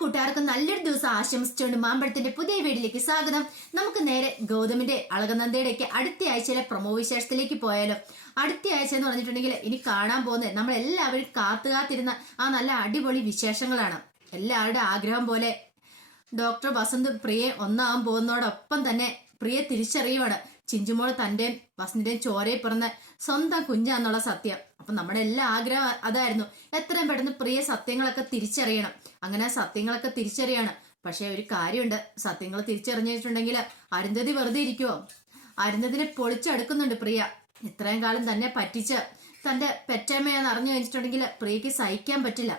കൂട്ടുകാർക്കും നല്ലൊരു ദിവസം ആശംസിച്ചുകൊണ്ട് മാമ്പഴത്തിന്റെ പുതിയ വീഡിയോയിലേക്ക് സ്വാഗതം. നമുക്ക് നേരെ ഗൗതമിന്റെ അളകനന്ദയുടെയൊക്കെ അടുത്ത ആഴ്ചയിലെ പ്രൊമോ വിശേഷത്തിലേക്ക് പോയാലോ. അടുത്ത ആഴ്ച എന്ന് പറഞ്ഞിട്ടുണ്ടെങ്കിൽ ഇനി കാണാൻ പോകുന്നത് നമ്മൾ എല്ലാവരും കാത്തുകാത്തിരുന്ന ആ നല്ല അടിപൊളി വിശേഷങ്ങളാണ്. എല്ലാവരുടെ ആഗ്രഹം പോലെ ഡോക്ടർ വസന്ത് പ്രിയെ ഒന്നാവാൻ പോകുന്നതോടൊപ്പം തന്നെ പ്രിയെ തിരിച്ചറിയുവാണ്. ചിഞ്ചുമോള് തന്റെയും വസന്തിന്റെയും ചോരയിൽ പിറന്ന സ്വന്തം കുഞ്ഞാന്നുള്ള സത്യം. അപ്പൊ നമ്മുടെ എല്ലാ ആഗ്രഹം അതായിരുന്നു, എത്രയും പെട്ടെന്ന് പ്രിയ സത്യങ്ങളൊക്കെ തിരിച്ചറിയണം. അങ്ങനെ സത്യങ്ങളൊക്കെ തിരിച്ചറിയാണ്. പക്ഷെ ഒരു കാര്യമുണ്ട്, സത്യങ്ങൾ തിരിച്ചറിഞ്ഞിട്ടുണ്ടെങ്കിൽ അരുന്ധതി വെറുതെ ഇരിക്കുവോ? അരുന്ധതിനെ പൊളിച്ചെടുക്കുന്നുണ്ട് പ്രിയ. ഇത്രയും കാലം തന്നെ പറ്റിച്ച് തന്റെ പെറ്റമ്മയാന്ന് അറിഞ്ഞു കഴിഞ്ഞിട്ടുണ്ടെങ്കിൽ പ്രിയക്ക് സഹിക്കാൻ പറ്റില്ല.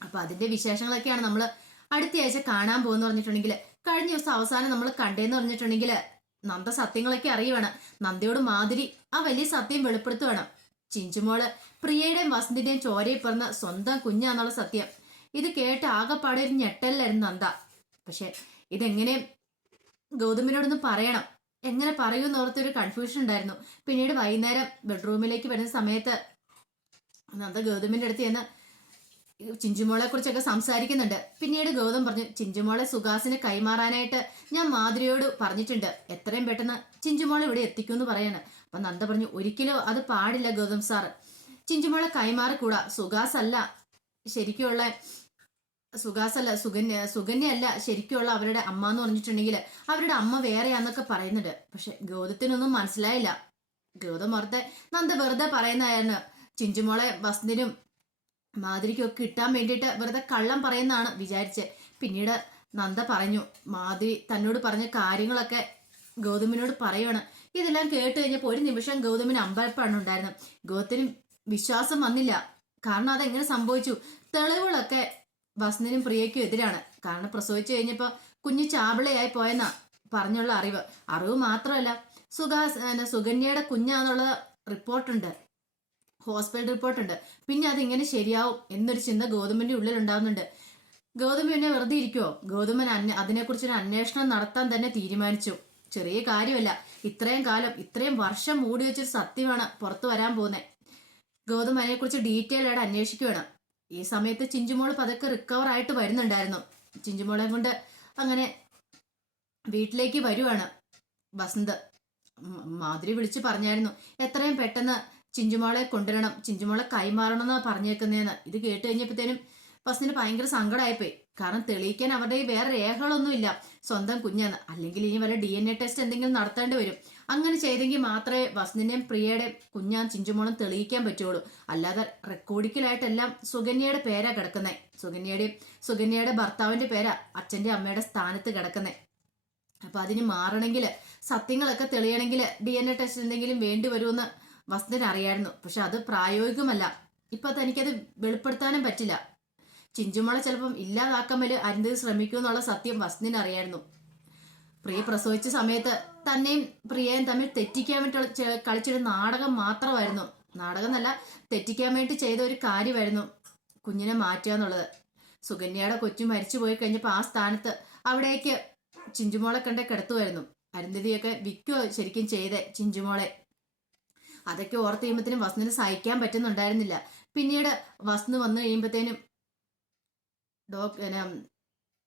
അപ്പൊ അതിന്റെ വിശേഷങ്ങളൊക്കെയാണ് നമ്മൾ അടുത്ത ആഴ്ച കാണാൻ പോകുന്ന പറഞ്ഞിട്ടുണ്ടെങ്കിൽ, കഴിഞ്ഞ ദിവസം അവസാനം നമ്മൾ കണ്ടേന്ന് പറഞ്ഞിട്ടുണ്ടെങ്കിൽ നന്ദ സത്യങ്ങളൊക്കെ അറിയുവാണ്. നന്ദയോട് മാധുരി ആ വലിയ സത്യം വെളിപ്പെടുത്തുവാണ്. ചിഞ്ചുമോള് പ്രിയയുടെയും വസന്തിന്റെയും ചോരയിൽ പിറന്ന സ്വന്തം കുഞ്ഞാന്നുള്ള സത്യം. ഇത് കേട്ട് ആകെപ്പാടെ ഒരു ഞെട്ടലായിരുന്നു നന്ദ. പക്ഷെ ഇതെങ്ങനെ ഗൗതമിനോടൊന്ന് പറയണം, എങ്ങനെ പറയൂന്ന് ഓർത്തൊരു കൺഫ്യൂഷൻ ഉണ്ടായിരുന്നു. പിന്നീട് വൈകുന്നേരം ബെഡ്റൂമിലേക്ക് വരുന്ന സമയത്ത് നന്ദ ഗൗതമിന്റെ അടുത്ത് ചെന്ന് ചിഞ്ചുമോളെ കുറിച്ചൊക്കെ സംസാരിക്കുന്നുണ്ട്. പിന്നീട് ഗൗതം പറഞ്ഞു, ചിഞ്ചുമോളെ സുഹാസിന് കൈമാറാനായിട്ട് ഞാൻ മാധുരിയോട് പറഞ്ഞിട്ടുണ്ട്, എത്രയും പെട്ടെന്ന് ചിഞ്ചുമോളെ ഇവിടെ എത്തിക്കുമെന്ന് പറയാണ്. അപ്പൊ നന്ദ പറഞ്ഞു, ഒരിക്കലും അത് പാടില്ല ഗൗതം സാർ, ചിഞ്ചുമോളെ കൈമാറിക്കൂടാ. സുകന്യല്ല ശരിക്കുള്ള അവരുടെ അമ്മ എന്ന് പറഞ്ഞിട്ടുണ്ടെങ്കിൽ അവരുടെ അമ്മ വേറെയാന്നൊക്കെ പറയുന്നുണ്ട്. പക്ഷെ ഗൗതത്തിനൊന്നും മനസ്സിലായില്ല. ഗൗതം ഓർത്തെ നന്ദ വെറുതെ പറയുന്നതായിരുന്നു. ചിഞ്ചുമോളെ വസന്തിനും മാധുരിക്കും ഒക്കെ കിട്ടാൻ വേണ്ടിയിട്ട് വെറുതെ കള്ളം പറയുന്നതാണ് വിചാരിച്ച്. പിന്നീട് നന്ദ പറഞ്ഞു, മാധുരി തന്നോട് പറഞ്ഞ കാര്യങ്ങളൊക്കെ ഗൗതമിനോട് പറയുവാണ്. ഇതെല്ലാം കേട്ട് കഴിഞ്ഞപ്പോൾ ഒരു നിമിഷം ഗൗതമിന് അമ്പരപ്പാണ് ഉണ്ടായിരുന്നത്. ഗൗതത്തിന് വിശ്വാസം വന്നില്ല. കാരണം അതെങ്ങനെ സംഭവിച്ചു? തെളിവുകളൊക്കെ വസന്തിനും പ്രിയയ്ക്കും എതിരാണ്. കാരണം പ്രസവിച്ചു കഴിഞ്ഞപ്പോൾ കുഞ്ഞു ചാപിളയായി പോയെന്നാ പറഞ്ഞുള്ള അറിവ് മാത്രമല്ല, സുകന്യയുടെ കുഞ്ഞാന്നുള്ള റിപ്പോർട്ടുണ്ട്, ഹോസ്പിറ്റൽ റിപ്പോർട്ടുണ്ട്. പിന്നെ അതിങ്ങനെ ശരിയാവും എന്നൊരു ചിന്ത ഗൗതമിന്റെ ഉള്ളിൽ ഉണ്ടാവുന്നുണ്ട്. ഗൗതം പിന്നെ വെറുതെ ഇരിക്കുവോ? ഗൗതമൻ അതിനെക്കുറിച്ചൊരു അന്വേഷണം നടത്താൻ തന്നെ തീരുമാനിച്ചു. ചെറിയ കാര്യമല്ല, ഇത്രയും കാലം ഇത്രയും വർഷം മൂടി വെച്ചൊരു സത്യമാണ് പുറത്തു വരാൻ പോകുന്നത്. ഗൗതം അതിനെക്കുറിച്ച് ഡീറ്റെയിൽ ആയിട്ട് അന്വേഷിക്കുകയാണ്. ഈ സമയത്ത് ചിഞ്ചുമോള് പതുക്കെ റിക്കവർ ആയിട്ട് വരുന്നുണ്ടായിരുന്നു. ചിഞ്ചുമോളെ കൊണ്ട് അങ്ങനെ വീട്ടിലേക്ക് വരുവാണ് വസന്ത്. മാധുരി വിളിച്ചു പറഞ്ഞായിരുന്നു, എത്രയും പെട്ടെന്ന് ചിഞ്ചുമോളെ കൊണ്ടുവരണം, ചിഞ്ചുമോളെ കൈമാറണം എന്നാ പറഞ്ഞേക്കുന്നതെന്ന്. ഇത് കേട്ട് കഴിഞ്ഞപ്പോഴത്തേനും വസന്തിന് ഭയങ്കര സങ്കടമായിപ്പോയി. കാരണം തെളിയിക്കാൻ അവരുടെ വേറെ രേഖകളൊന്നുമില്ല സ്വന്തം കുഞ്ഞാന്ന്. അല്ലെങ്കിൽ ഇനി വല്ല DNA ടെസ്റ്റ് എന്തെങ്കിലും നടത്തേണ്ടി വരും. അങ്ങനെ ചെയ്തെങ്കിൽ മാത്രമേ വസന്തിന്റെയും പ്രിയയുടെ കുഞ്ഞാൻ ചിഞ്ചുമോളും തെളിയിക്കാൻ പറ്റുള്ളൂ. അല്ലാതെ റെക്കോർഡിക്കലായിട്ടെല്ലാം സുകന്യയുടെ പേരാ കിടക്കുന്നേ. സുകന്യയുടെ ഭർത്താവിന്റെ പേരാ അച്ഛന്റെ അമ്മയുടെ സ്ഥാനത്ത് കിടക്കുന്നേ. അപ്പൊ അതിന് മാറണമെങ്കിൽ, സത്യങ്ങളൊക്കെ തെളിയണമെങ്കിൽ DNA ടെസ്റ്റ് എന്തെങ്കിലും വേണ്ടി വരുമെന്ന് വസന്തിന് അറിയായിരുന്നു. പക്ഷെ അത് പ്രായോഗികമല്ല. ഇപ്പൊ തനിക്കത് വെളിപ്പെടുത്താനും പറ്റില്ല. ചിഞ്ചുമോളെ ചിലപ്പം ഇല്ലാതാക്കാൻ വേണ്ടി അരുന്ധതി ശ്രമിക്കുമെന്നുള്ള സത്യം വസന്തിന് അറിയായിരുന്നു. പ്രിയ പ്രസവിച്ച സമയത്ത് തന്നെയും പ്രിയയും തമ്മിൽ തെറ്റിക്കാൻ വേണ്ടി കളിച്ചൊരു നാടകം മാത്രമായിരുന്നു. നാടകം എന്നല്ല, തെറ്റിക്കാൻ വേണ്ടി ചെയ്ത ഒരു കാര്യമായിരുന്നു കുഞ്ഞിനെ മാറ്റുക എന്നുള്ളത്. സുകന്യയുടെ കൊച്ചു മരിച്ചു പോയി കഴിഞ്ഞപ്പോൾ ആ സ്ഥാനത്ത് അവിടേക്ക് ചിഞ്ചുമോളെ കണ്ടേ കിടത്തുമായിരുന്നു. അരുന്ധതിയൊക്കെ വിൽക്കുക ശരിക്കും ചെയ്തേ ചിഞ്ചുമോളെ. അതൊക്കെ ഓർത്ത് കഴിയുമ്പോഴത്തേനും വസന്തിന് സഹിക്കാൻ പറ്റുന്നുണ്ടായിരുന്നില്ല. പിന്നീട് വസന്ത് വന്നു കഴിയുമ്പോഴത്തേനും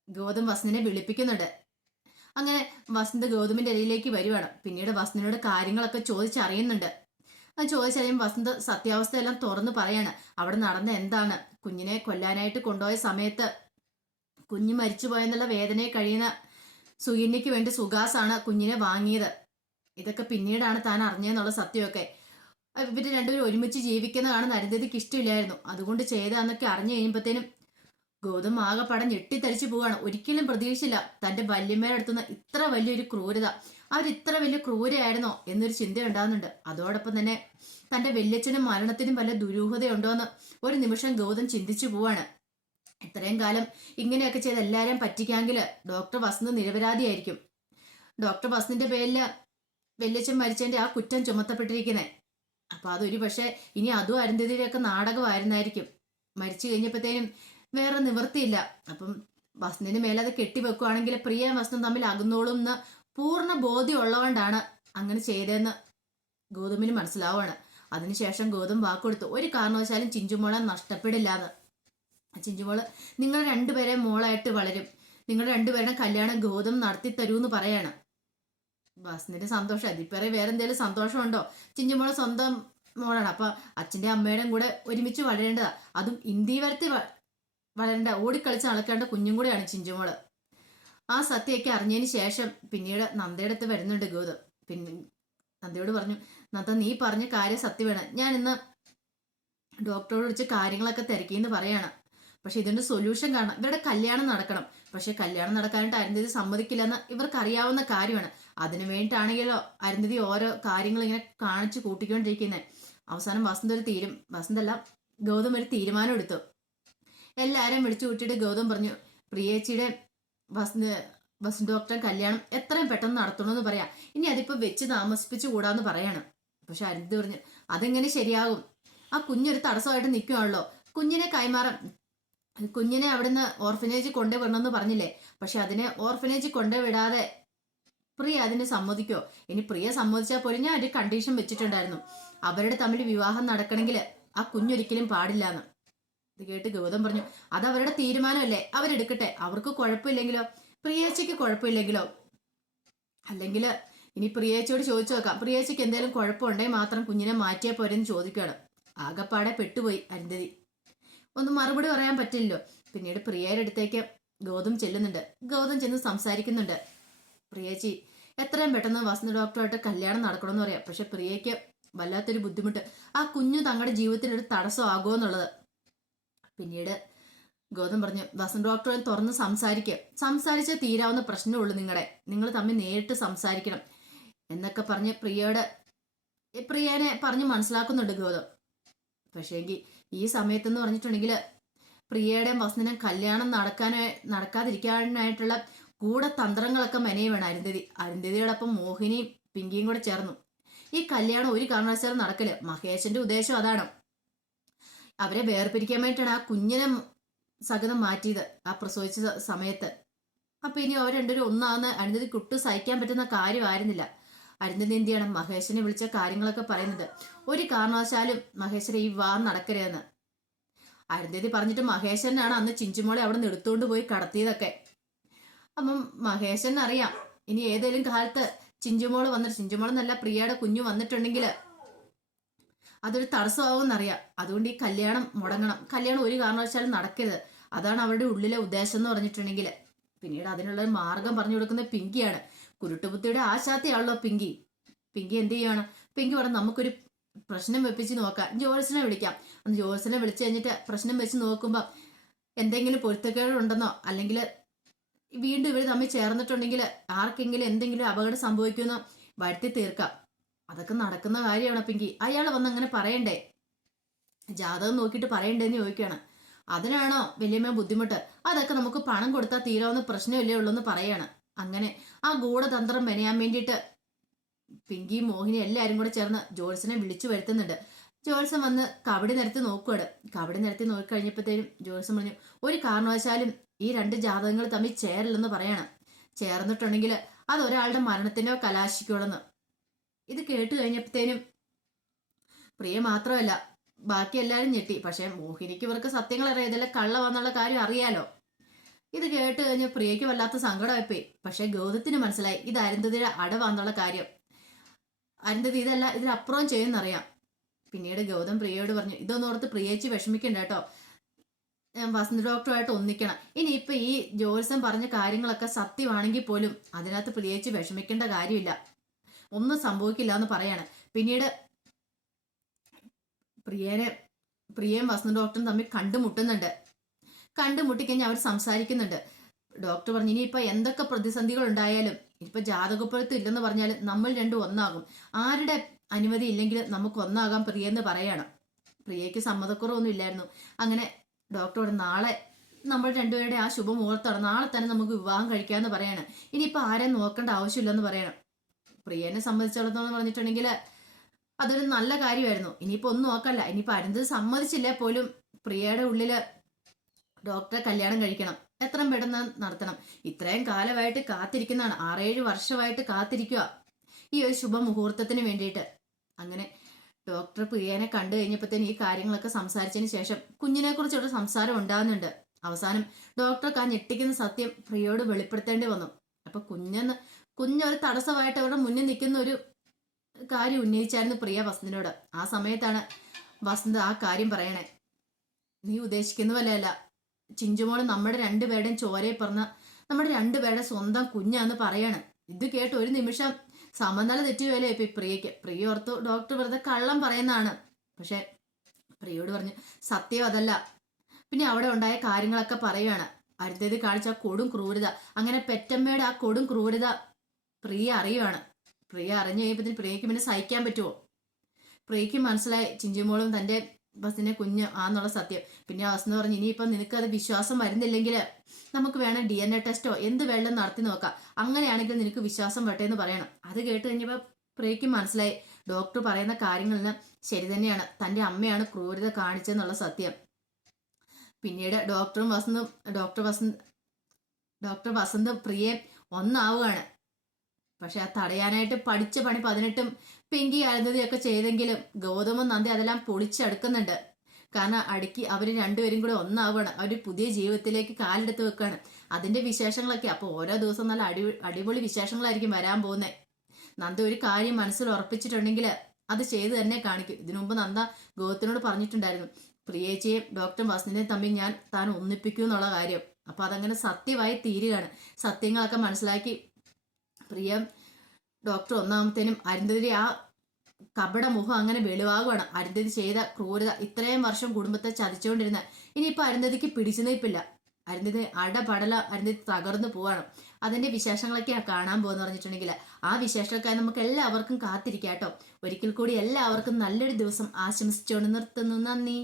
ഗൗതം വസന്തിനെ വിളിപ്പിക്കുന്നുണ്ട്. അങ്ങനെ വസന്ത് ഗൗതമിന്റെ ഇടയിലേക്ക് വരുവാണ്. പിന്നീട് വസന്തിനോട് കാര്യങ്ങളൊക്കെ ചോദിച്ചറിയുന്നുണ്ട്. അത് ചോദിച്ചറിയുമ്പോൾ വസന്ത് സത്യാവസ്ഥ എല്ലാം തുറന്നു പറയാണ്. അവിടെ നടന്ന എന്താണ്, കുഞ്ഞിനെ കൊല്ലാനായിട്ട് കൊണ്ടുപോയ സമയത്ത് കുഞ്ഞ് മരിച്ചു പോയെന്നുള്ള വേദനയെ കഴിയുന്ന സുകന്യയ്ക്ക് വേണ്ടി സുഹാസാണ് കുഞ്ഞിനെ വാങ്ങിയത്. ഇതൊക്കെ പിന്നീടാണ് താൻ അറിഞ്ഞതെന്നുള്ള സത്യമൊക്കെ. ഇവര് രണ്ടുപേരും ഒരുമിച്ച് ജീവിക്കുന്നതാണ് അരുന്ധതിക്ക് ഇഷ്ടമില്ലായിരുന്നു. അതുകൊണ്ട് ചെയ്തതെന്നൊക്കെ അറിഞ്ഞു കഴിയുമ്പോഴത്തേനും ഗൗതം ആകെപ്പാടെ ഞെട്ടിത്തരിച്ചു പോവാണ്. ഒരിക്കലും പ്രതീക്ഷിച്ചില്ല തന്റെ വല്യമ്മയുടെ അടുത്തുനിന്ന് ഇത്ര വലിയൊരു ക്രൂരത. അവരിത്ര വലിയ ക്രൂരയായിരുന്നോ എന്നൊരു ചിന്ത ഉണ്ടാകുന്നുണ്ട്. അതോടൊപ്പം തന്നെ തന്റെ വല്യച്ഛനും മരണത്തിനും വല്ല ദുരൂഹതയുണ്ടോ എന്ന് ഒരു നിമിഷം ഗൗതം ചിന്തിച്ചു പോവാണ്. ഇത്രയും കാലം ഇങ്ങനെയൊക്കെ ചെയ്ത് എല്ലാവരെയും പറ്റിക്കാമെങ്കിൽ ഡോക്ടർ വസന്ത് നിരപരാധിയായിരിക്കും. ഡോക്ടർ വസന്തിന്റെ പേരില് വല്യച്ഛൻ മരിച്ചതിന്റെ ആ കുറ്റം ചുമത്തപ്പെട്ടിരിക്കുന്നത്. അപ്പൊ അതൊരു പക്ഷെ ഇനി അതും അരുന്ധതിയുടെയൊക്കെ നാടകമായിരുന്നായിരിക്കും. മരിച്ചു കഴിഞ്ഞപ്പോഴത്തേനും വേറെ നിവൃത്തിയില്ല. അപ്പം വസന്തിന് മേലെ അത് കെട്ടിവെക്കുവാണെങ്കിൽ പ്രിയ വസന്തും തമ്മിൽ അകന്നോളും എന്ന് പൂർണ്ണ ബോധ്യമുള്ളതുകൊണ്ടാണ് അങ്ങനെ ചെയ്തതെന്ന് ഗൗതമിന് മനസ്സിലാവുകയാണ്. അതിനുശേഷം ഗൗതം വാക്കുകൊടുത്തു, ഒരു കാരണവശാലും ചിഞ്ചുമോളെ നഷ്ടപ്പെടില്ലാന്ന്. ചിഞ്ചുമോള് നിങ്ങൾ രണ്ടുപേരെ മോളായിട്ട് വളരും, നിങ്ങൾ രണ്ടുപേരുടെ കല്യാണം ഗൗതം നടത്തി തരൂന്ന് പറയാണ്. വസന്തിന്റെ സന്തോഷം അതിപ്പറേ വേറെ എന്തെങ്കിലും സന്തോഷമുണ്ടോ? ചിഞ്ചുമോളെ സ്വന്തം മോളാണ്, അപ്പൊ അച്ഛന്റെ അമ്മയുടെയും കൂടെ ഒരുമിച്ച് വളരേണ്ടതാ, അതും ഇന്ത്യ വരത്തി വളരേണ്ട ഓടിക്കളിച്ച് നടക്കേണ്ട കുഞ്ഞും കൂടെയാണ് ചിഞ്ചുമോള്. ആ സത്യമൊക്കെ അറിഞ്ഞതിന് ശേഷം പിന്നീട് നന്ദയുടെ അടുത്ത് വരുന്നുണ്ട് ഗൗതം. പിന്നെ നന്ദയോട് പറഞ്ഞു, നന്ദ നീ പറഞ്ഞ കാര്യം സത്യമാണ്, ഞാൻ ഇന്ന് ഡോക്ടറോട് വിളിച്ച് കാര്യങ്ങളൊക്കെ തിരക്കിന്ന് പറയാണ്. പക്ഷെ ഇതിന്റെ സൊല്യൂഷൻ കാണണം, ഇവരുടെ കല്യാണം നടക്കണം. പക്ഷെ കല്യാണം നടക്കാനായിട്ട് അരുന്ധതി സമ്മതിക്കില്ലെന്ന് ഇവർക്ക് അറിയാവുന്ന കാര്യമാണ്. അതിനു വേണ്ടിയിട്ടാണെങ്കിലോ അരുന്ധതി ഓരോ കാര്യങ്ങൾ ഇങ്ങനെ കാണിച്ചു കൂട്ടിക്കൊണ്ടിരിക്കുന്നത്. അവസാനം വസന്തല്ല ഗൗതം ഒരു തീരുമാനം എടുത്തു. എല്ലാരെയും വിളിച്ചു കൂട്ടിയിട്ട് ഗൗതം പറഞ്ഞു, പ്രിയേച്ചിയുടെ വസന്ത് ഡോക്ടറെ കല്യാണം എത്രയും പെട്ടെന്ന് നടത്തണമെന്ന് പറയാം, ഇനി അതിപ്പോ വെച്ച് താമസിപ്പിച്ചു കൂടാന്ന് പറയാണ്. പക്ഷെ അരുന്ധതി പറഞ്ഞു, അതെങ്ങനെ ശരിയാകും, ആ കുഞ്ഞൊരു തടസ്സമായിട്ട് നിൽക്കുവാണല്ലോ, കുഞ്ഞിനെ കൈമാറാൻ, കുഞ്ഞിനെ അവിടുന്ന് ഓർഫനേജിൽ കൊണ്ടുവിടണമെന്ന് പറഞ്ഞില്ലേ, പക്ഷെ അതിനെ ഓർഫനേജിൽ കൊണ്ടുവിടാതെ പ്രിയ അതിന് സമ്മതിക്കോ? ഇനി പ്രിയ സമ്മതിച്ചാൽ പോലും ഞാൻ ഒരു കണ്ടീഷൻ വെച്ചിട്ടുണ്ടായിരുന്നു, അവരുടെ തമ്മിൽ വിവാഹം നടക്കണമെങ്കിൽ ആ കുഞ്ഞൊരിക്കലും പാടില്ലാന്ന്. ഇത് കേട്ട് ഗൗതം പറഞ്ഞു, അത് അവരുടെ തീരുമാനമല്ലേ, അവരെടുക്കട്ടെ, അവർക്ക് കുഴപ്പമില്ലെങ്കിലോ, പ്രിയേച്ചിക്ക് കുഴപ്പമില്ലെങ്കിലോ, അല്ലെങ്കിൽ ഇനി പ്രിയേച്ചിയോട് ചോദിച്ചു നോക്കാം, പ്രിയേച്ചിക്ക് എന്തെങ്കിലും കുഴപ്പമുണ്ടെങ്കിൽ മാത്രം കുഞ്ഞിനെ മാറ്റിയാൽ പോരെന്ന് ചോദിക്കുകയാണ്. ആകപ്പാടെ പെട്ടുപോയി അരുന്ധതി, ഒന്നും മറുപടി പറയാൻ പറ്റില്ലല്ലോ. പിന്നീട് പ്രിയയുടെ അടുത്തേക്ക് ഗൗതം ചെല്ലുന്നുണ്ട്. ഗൗതം ചെന്ന് സംസാരിക്കുന്നുണ്ട്, പ്രിയേച്ചി എത്രയും പെട്ടെന്ന് വസന്ത് ഡോക്ടറുമായിട്ട് കല്യാണം നടക്കണമെന്ന് പറയാം, പക്ഷെ പ്രിയയ്ക്ക് വല്ലാത്തൊരു ബുദ്ധിമുട്ട്, ആ കുഞ്ഞു തങ്ങളുടെ ജീവിതത്തിനൊരു തടസ്സമാകുമോ എന്നുള്ളത്. പിന്നീട് ഗൗതം പറഞ്ഞു, വസന്ത് ഡോക്ടറെ തുറന്ന് സംസാരിച്ചാൽ തീരാവുന്ന പ്രശ്നമുള്ളൂ, നിങ്ങൾ തമ്മിൽ നേരിട്ട് സംസാരിക്കണം എന്നൊക്കെ പറഞ്ഞ് പ്രിയനെ പറഞ്ഞ് മനസ്സിലാക്കുന്നുണ്ട് ഗൗതം. പക്ഷേങ്കിൽ ഈ സമയത്തെന്ന് പറഞ്ഞിട്ടുണ്ടെങ്കിൽ പ്രിയയുടെയും വസന്തിനും കല്യാണം നടക്കാതിരിക്കാനായിട്ടുള്ള ഗൂഢതന്ത്രങ്ങളൊക്കെ മെനയുവാണ് അരുന്ധതിയോടൊപ്പം മോഹിനിയും പിങ്കിയും കൂടെ ചേർന്നു. ഈ കല്യാണം ഒരു കാരണവശാലും നടക്കല്, മഹേശന്റെ ഉദ്ദേശം അതാണ്, അവരെ വേർപിരിക്കാൻ വേണ്ടിയിട്ടാണ് ആ കുഞ്ഞിനെ സഹിതം മാറ്റിയത് ആ പ്രസവിച്ച സമയത്ത്. അപ്പൊ ഇനി അവർ രണ്ടുപേരും ഒന്നാവുന്ന അരുന്ധതി കുട്ടു സഹിക്കാൻ പറ്റുന്ന കാര്യമായിരുന്നില്ല. അരുന്ധതി എന്ത് ചെയ്യണം, മഹേശനെ വിളിച്ച കാര്യങ്ങളൊക്കെ പറയുന്നത്, ഒരു കാരണവശാലും മഹേശ്വര ഈ വിവാഹം നടക്കരുതെന്ന്. അരുന്ധതി പറഞ്ഞിട്ട് മഹേശ്വരനാണ് അന്ന് ചിഞ്ചുമോളെ അവിടെ നിന്ന് എടുത്തുകൊണ്ട് പോയി കടത്തിയതൊക്കെ. അപ്പം മഹേശ്വരൻ അറിയാം, ഇനി ഏതെങ്കിലും കാലത്ത് ചിഞ്ചുമോൾ നല്ല പ്രിയയുടെ കുഞ്ഞു വന്നിട്ടുണ്ടെങ്കിൽ അതൊരു തടസ്സമാകുമെന്നറിയാം. അതുകൊണ്ട് ഈ കല്യാണം മുടങ്ങണം, കല്യാണം ഒരു കാരണവശാലും നടക്കരുത്, അതാണ് അവരുടെ ഉള്ളിലെ ഉദ്ദേശം എന്ന് പറഞ്ഞിട്ടുണ്ടെങ്കിൽ പിന്നീട് അതിനുള്ള മാർഗം പറഞ്ഞു കൊടുക്കുന്ന പിങ്കിയാണ്. കുരുട്ടുബുദ്ധിയുടെ ആശാത്തിയാണല്ലോ പിങ്കി. എന്ത് ചെയ്യാണ്, പിങ്കി പറഞ്ഞു, നമുക്കൊരു പ്രശ്നം വെപ്പിച്ച് നോക്കാം, ജോത്സനെ വിളിക്കാം. അന്ന് ജോത്സനെ വിളിച്ചു കഴിഞ്ഞിട്ട് പ്രശ്നം വെച്ച് നോക്കുമ്പോൾ എന്തെങ്കിലും പൊരുത്തക്കേടുണ്ടെന്നോ അല്ലെങ്കിൽ വീണ്ടും ഇവർ തമ്മിൽ ചേർന്നിട്ടുണ്ടെങ്കിൽ ആർക്കെങ്കിലും എന്തെങ്കിലും അപകടം സംഭവിക്കുമെന്നോ വരുത്തി തീർക്കാം. അതൊക്കെ നടക്കുന്ന കാര്യമാണ് പിങ്കി. അയാൾ വന്ന് അങ്ങനെ പറയണ്ടേ, ജാതകം നോക്കിയിട്ട് പറയണ്ടേന്ന് ചോദിക്കുകയാണ്. അതിനാണോ വലിയമ്മ ബുദ്ധിമുട്ട്, അതൊക്കെ നമുക്ക് പണം കൊടുത്താൽ തീരാവുന്ന പ്രശ്നമില്ലേ ഉള്ളൂ എന്ന് പറയാണ്. അങ്ങനെ ആ ഗൂഢതന്ത്രം മെനയാൻ വേണ്ടിയിട്ട് പിങ്കിയും മോഹിനി എല്ലാവരും കൂടെ ചേർന്ന് ജോത്സനെ വിളിച്ചു വരുത്തുന്നുണ്ട്. ജോത്സൻ വന്ന് കബഡി നിരത്തി നോക്കുകയാണ്. കബഡി നിരത്തി നോക്കിക്കഴിഞ്ഞപ്പോഴത്തേനും ജോത്സൻ പറഞ്ഞു, ഒരു കാരണവശാലും ഈ രണ്ട് ജാതകങ്ങൾ തമ്മിൽ ചേരില്ലെന്ന് പറയണം, ചേർന്നിട്ടുണ്ടെങ്കിൽ അത് ഒരാളുടെ മരണത്തിനോ കലാശിക്കുള്ളെന്ന്. ഇത് കേട്ട് കഴിഞ്ഞപ്പോഴത്തേനും പ്രിയ മാത്രമല്ല ബാക്കി എല്ലാവരും ഞെട്ടി. പക്ഷെ മോഹിനിക്ക് ഇവർക്ക് സത്യങ്ങൾ അറിയാം, ഇതെല്ലാം കള്ള വന്നുള്ള കാര്യം അറിയാലോ. ഇത് കേട്ട് കഴിഞ്ഞ് പ്രിയയ്ക്ക് വല്ലാത്ത സങ്കടമായിപ്പോയി. പക്ഷെ ഗൗതത്തിന് മനസ്സിലായി ഇത് അരുന്ധതിയുടെ അടവാന്നുള്ള കാര്യം. അരുന്ധതി ഇതല്ല ഇതിനപ്പുറം ചെയ്യുന്നറിയാം. പിന്നീട് ഗൗതം പ്രിയയോട് പറഞ്ഞു, ഇതൊന്നോർത്ത് പ്രിയേച്ചി വിഷമിക്കണ്ട കേട്ടോ, വസന്ത് ഡോക്ടറുമായിട്ട് ഒന്നിക്കണം. ഇനിയിപ്പൊ ഈ ജോത്സ്യം പറഞ്ഞ കാര്യങ്ങളൊക്കെ സത്യമാണെങ്കിൽ പോലും അതിനകത്ത് പ്രിയേച്ചി വിഷമിക്കേണ്ട കാര്യമില്ല, ഒന്നും സംഭവിക്കില്ല എന്ന് പറയാണ്. പിന്നീട് പ്രിയയും വസന്ത് ഡോക്ടറും തമ്മിൽ കണ്ടുമുട്ടിക്കഴിഞ്ഞാൽ അവർ സംസാരിക്കുന്നുണ്ട്. ഡോക്ടർ പറഞ്ഞു, ഇനിയിപ്പൊ എന്തൊക്കെ പ്രതിസന്ധികൾ ഉണ്ടായാലും ഇപ്പൊ ജാതകപ്പുറത്ത് ഇല്ലെന്ന് പറഞ്ഞാലും നമ്മൾ രണ്ടും ഒന്നാകും, ആരുടെ അനുമതി ഇല്ലെങ്കിൽ നമുക്ക് ഒന്നാകാം പ്രിയെന്ന് പറയണം. പ്രിയയ്ക്ക് സമ്മതക്കുറവൊന്നും ഇല്ലായിരുന്നു. അങ്ങനെ ഡോക്ടറോട് നാളെ നമ്മൾ രണ്ടുപേരുടെ ആ ശുഭമുഹൂർത്തമാണ്, നാളെ തന്നെ നമുക്ക് വിവാഹം കഴിക്കാമെന്ന് പറയണം. ഇനിയിപ്പോൾ ആരെയും നോക്കേണ്ട ആവശ്യമില്ലെന്ന് പറയണം. പ്രിയനെ സംബന്ധിച്ചിടത്തോളം പറഞ്ഞിട്ടുണ്ടെങ്കിൽ അതൊരു നല്ല കാര്യമായിരുന്നു. ഇനിയിപ്പോൾ ഒന്നും നോക്കല്ല, ഇനിയിപ്പോൾ അരുന്ധതി സമ്മതിച്ചില്ലേ പോലും പ്രിയയുടെ ഉള്ളില് ഡോക്ടറെ കല്യാണം കഴിക്കണം, എത്രയും പെട്ടെന്ന് നടത്തണം. ഇത്രയും കാലമായിട്ട് കാത്തിരിക്കുന്നതാണ്, 6-7 വർഷമായിട്ട് കാത്തിരിക്കുക ഈ ഒരു ശുഭമുഹൂർത്തത്തിന് വേണ്ടിയിട്ട്. അങ്ങനെ ഡോക്ടർ പ്രിയനെ കണ്ടു കഴിഞ്ഞപ്പോഴത്തേന് ഈ കാര്യങ്ങളൊക്കെ സംസാരിച്ചതിന് ശേഷം കുഞ്ഞിനെ കുറിച്ചുള്ള സംസാരം ഉണ്ടാകുന്നുണ്ട്. അവസാനം ഡോക്ടർക്ക് ആ ഞെട്ടിക്കുന്ന സത്യം പ്രിയയോട് വെളിപ്പെടുത്തേണ്ടി വന്നു. അപ്പൊ കുഞ്ഞൊരു തടസ്സമായിട്ട് അവരുടെ മുന്നിൽ നിൽക്കുന്ന ഒരു കാര്യം ഉന്നയിച്ചായിരുന്നു പ്രിയ വസന്തിനോട്. ആ സമയത്താണ് വസന്ത് ആ കാര്യം പറയണേ. നീ ഉദ്ദേശിക്കുന്ന പോലെയല്ല, ചിഞ്ചുമോള് നമ്മുടെ രണ്ടുപേരുടെയും ചോരയെ പറഞ്ഞ നമ്മുടെ രണ്ടുപേരുടെ സ്വന്തം കുഞ്ഞാന്ന് പറയാണ്. ഇത് കേട്ട് ഒരു നിമിഷം സമനില തെറ്റുകയല്ലേ ഇപ്പൊ പ്രിയക്ക്. പ്രിയ ഓർത്തു ഡോക്ടർ വെറുതെ കള്ളം പറയുന്നതാണ്. പക്ഷെ പ്രിയോട് പറഞ്ഞു സത്യം അതല്ല. പിന്നെ അവിടെ ഉണ്ടായ കാര്യങ്ങളൊക്കെ പറയുകയാണ്. അരുന്ധതി കാണിച്ച ആ കൊടും ക്രൂരത, അങ്ങനെ പെറ്റമ്മയുടെ ആ കൊടും ക്രൂരത പ്രിയ അറിയുവാണ്. പ്രിയ അറിഞ്ഞു കഴിയുമ്പോൾ പ്രിയക്ക് പിന്നെ സഹിക്കാൻ പറ്റുമോ? പ്രിയക്ക് മനസ്സിലായി ചിഞ്ചുമോളും തന്റെ ബസ്സിനെ കുഞ്ഞ് ആന്നുള്ള സത്യം. പിന്നെ വസന്ത് പറഞ്ഞു ഇനിയിപ്പം നിനക്ക് അത് വിശ്വാസം വരുന്നില്ലെങ്കിൽ നമുക്ക് വേണം DNA ടെസ്റ്റോ എന്ത് വേണം നടത്തി നോക്കാം, അങ്ങനെയാണെങ്കിൽ നിനക്ക് വിശ്വാസം വട്ടെ എന്ന് പറയണം. അത് കേട്ട് കഴിഞ്ഞപ്പോൾ പ്രിയക്ക് മനസ്സിലായി ഡോക്ടർ പറയുന്ന കാര്യങ്ങളിൽ ശരി തന്നെയാണ്, തന്റെ അമ്മയാണ് ക്രൂരത കാണിച്ചെന്നുള്ള സത്യം. പിന്നീട് ഡോക്ടർ വസന്ത് പ്രിയെ ഒന്നാവുകയാണ്. പക്ഷെ ആ തടയാനായിട്ട് പഠിച്ച പണി 18 പിങ്കി അരുന്ധതിയൊക്കെ ചെയ്തെങ്കിലും ഗൗതമും നന്ദി അതെല്ലാം പൊളിച്ചടുക്കുന്നുണ്ട്. കാരണം അടുക്കി അവർ രണ്ടുപേരും കൂടെ ഒന്നാവുകയാണ്. അവർ പുതിയ ജീവിതത്തിലേക്ക് കാലെടുത്ത് വെക്കുകയാണ്. അതിന്റെ വിശേഷങ്ങളൊക്കെ അപ്പോൾ ഓരോ ദിവസം നല്ല അടിപൊളി വിശേഷങ്ങളായിരിക്കും വരാൻ പോകുന്നത്. നന്ദ ഒരു കാര്യം മനസ്സിൽ ഉറപ്പിച്ചിട്ടുണ്ടെങ്കിൽ അത് ചെയ്ത് തന്നെ കാണിക്കും. ഇതിനു മുമ്പ് നന്ദ ഗൗതത്തിനോട് പറഞ്ഞിട്ടുണ്ടായിരുന്നു പ്രിയേച്ചിയും ഡോക്ടർ വസന്തിനെയും തമ്മിൽ താൻ ഒന്നിപ്പിക്കൂ എന്നുള്ള കാര്യം. അപ്പൊ അതങ്ങനെ സത്യമായി തീരുകയാണ്. സത്യങ്ങളൊക്കെ മനസ്സിലാക്കി പ്രിയ ഡോക്ടർ ഒന്നാമത്തേനും അരുന്ധതി ആ കപട മുഖം അങ്ങനെ വെളിവാകുവാണ്. അരുന്ധതി ചെയ്ത ക്രൂരത, ഇത്രയും വർഷം കുടുംബത്തെ ചതിച്ചുകൊണ്ടിരുന്ന ഇനിയിപ്പോ അരുന്ധതിക്ക് പിടിച്ചു നിൽപ്പില്ല. അരുന്ധതി തകർന്നു പോവാണ്. അതിന്റെ വിശേഷങ്ങളൊക്കെയാണ് കാണാൻ പോകുന്ന പറഞ്ഞിട്ടുണ്ടെങ്കിൽ ആ വിശേഷമൊക്കെ നമുക്ക് എല്ലാവർക്കും കാത്തിരിക്കാം കേട്ടോ. ഒരിക്കൽ കൂടി എല്ലാവർക്കും നല്ലൊരു ദിവസം ആശംസിച്ചുകൊണ്ട് നിർത്തുന്നു. നന്ദി.